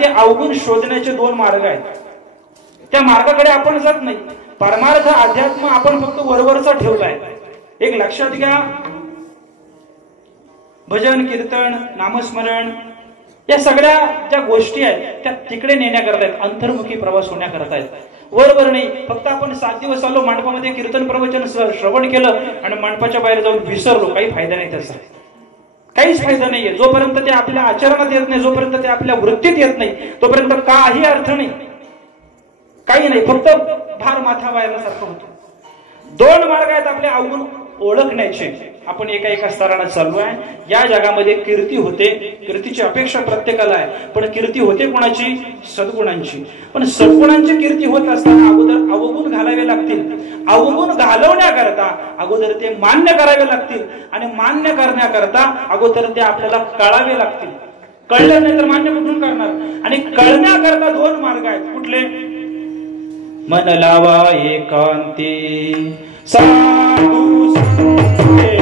ते अवगुण शोधण्याचे दोन मार्ग आहेत. त्या मार्गाकडे आपण जात नाही. परमार्थ अध्यात्म आपण फक्त वरवरचा ठेवलाय. एक लक्षात घ्या, भजन कीर्तन नामस्मरण या सगळ्या ज्या गोष्टी आहेत त्या तिकडे नेण्याकरता आहेत, अंतर्मुखी प्रवास होण्याकरता आहेत. वरवर नाही. फक्त आपण 7 दिवस आलो मंडपामध्ये कीर्तन प्रवचन श्रवण केलं आणि मंडपाच्या बाहेर जाऊन विसरलो, काही फायदा नाही त्याचा. काहीच फायदा नाहीये. जोपर्यंत ते आपल्या आचरणात येत नाही, जोपर्यंत ते आपल्या वृत्तीत येत नाही, तोपर्यंत काही अर्थ नाही, काही नाही. फक्त भार माथा वायरल्यासारखं होतं. दोन मार्ग आहेत आपले अवगुण ओळखण्याचे. आपण एका स्तराने चालू आहे. या जगामध्ये कीर्ती होते, कीर्तीची अपेक्षा प्रत्येकाला आहे, पण कीर्ती होते कोणाची? सद्गुणांची. पण सद्गुणांची कीर्ती होत असताना अगोदर अवगुण घालावे लागतील. अवगुण घालवण्याकरता अगोदर ते मान्य करावे लागतील आणि मान्य करण्याकरता अगोदर ते आपल्याला कळावे लागतील. कळलं नाही तर मान्य कुठून करणार? आणि कळण्याकरता दोन मार्ग आहेत. कुठले? मन लावा एकांती साधू संते